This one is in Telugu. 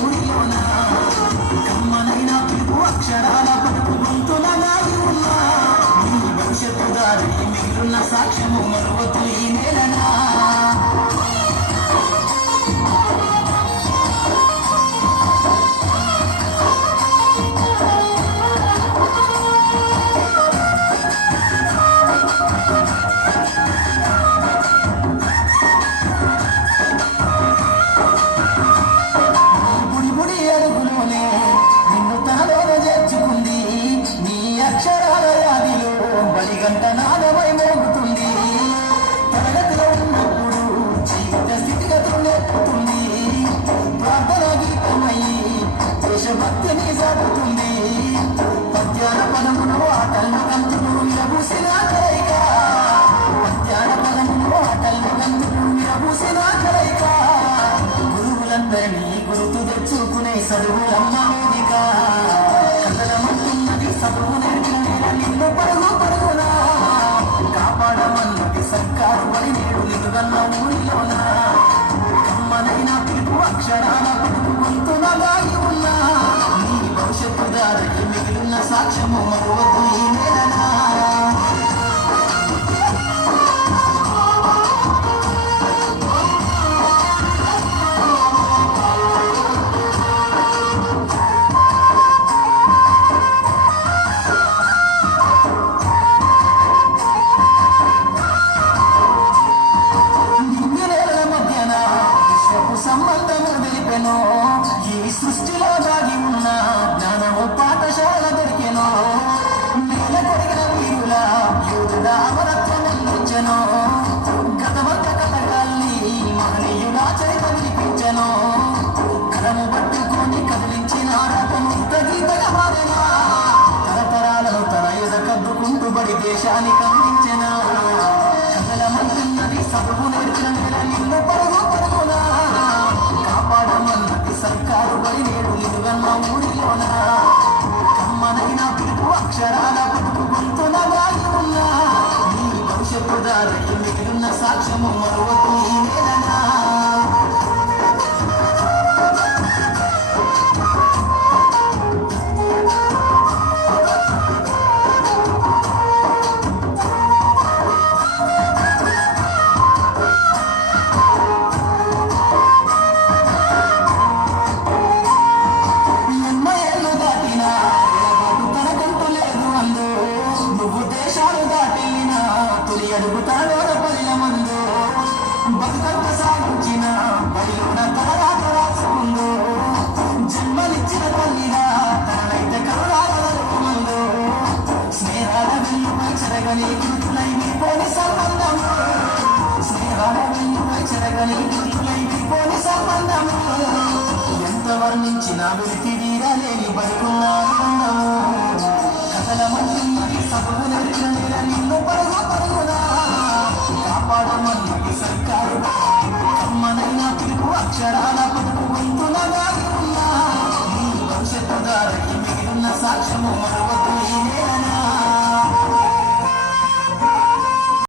ఊరిలోన కమ్మనైన పిలుపు అక్షరాల పలుకు గొంతున దాగి ఉన్న నీ భవిష్యత్తు దారి మిగిలిన సాక్ష్యము మరువతు ఈ నేలనా గంట నాదమై మోగుతుంది తరగతిలో ఉన్నప్పుడు జీవిత స్థితిగతులు నేర్పుతుంది ప్రార్థన గీతమై దేశభక్తిని సాగుతుంది పద్యాల పదములు ఆటలను గంతులు విరబూసిన కలయిక పద్యాల పదములు ఆటలను గంతులు విరబూసిన కలయిక గురువులందరినీ గుర్తు తెచ్చుకునే చదువులమ్మ వేదిక కథలమంటున్నది చదువు నేర్పిన నిన్ను పరుగు పరుగున కాపాడమన్నది సర్కారు బడి నేడు నిలుగన్న ఊరిలోన కమ్మనైన పిలుపు అక్షరాల పలుకు గొంతున దాగి ఉన్న నీ భవిష్యత్తు దారికి మిగిలిన సాక్ష్యము మరువద్దు ఈ నేలనా సంబంధము తెలిపెను ఈ సృష్టిలో దాగి ఉన్న జ్ఞానము పాఠశాల దొరికెను నేల కొరిగిన వీరుల యూదుల అమరత్వం అందించెను గతమంత కథగాల్ని మహనీయుల చరిత వినిపించెను కలము పట్టుకొని కదిలించిన రకము గీతగా మారెనా తరతరాలను తన ఎద కద్దుకుంటూ బడి దేశానికి అందించెన కథలమంటున్నది చదువు నేర్చిన నిన్ను పరుగు పరుగునా కాపాడమన్నది సర్కారు బడి నేడు నిలుగన్న ఊరిలోన కమ్మనైన పిలుపు అక్షరాల పలుకు గొంతున దాగి ఉన్న నీ భవిష్యత్తు దారికి మిగిలిన సాక్ష్యము మరువకు ఈ నేలనా అడుగుతాడో పదిల మందు బతుకంత సాగించిన బడిలోన తలరాత రాసుకుందో జన్మనిచ్చిన తల్లిగా తనైతే కరుణాలకు ముందు స్నేహాల వెల్లుపై చెరగని కృతులై విడిపోని సంబంధము స్నేహాల వెల్లుపై చెరగని కృతులై విడిపోని సంబంధము ఎంత వర్ణించిన వెలితి వీరలేని బతుకున్న ఆనందము కథల మంటున్నది సభకు నెరిచిన నిన్ను పరుగు పరుగునా కాపాడమన్నది సర్కారు కమ్మనైన పిలుపు అక్షరాల పలుకు గొంతున దాగి ఉన్న నీ భవిష్యత్తు దారికి మిగిలిన సాక్ష్యము మరవకు ఈ నేలనా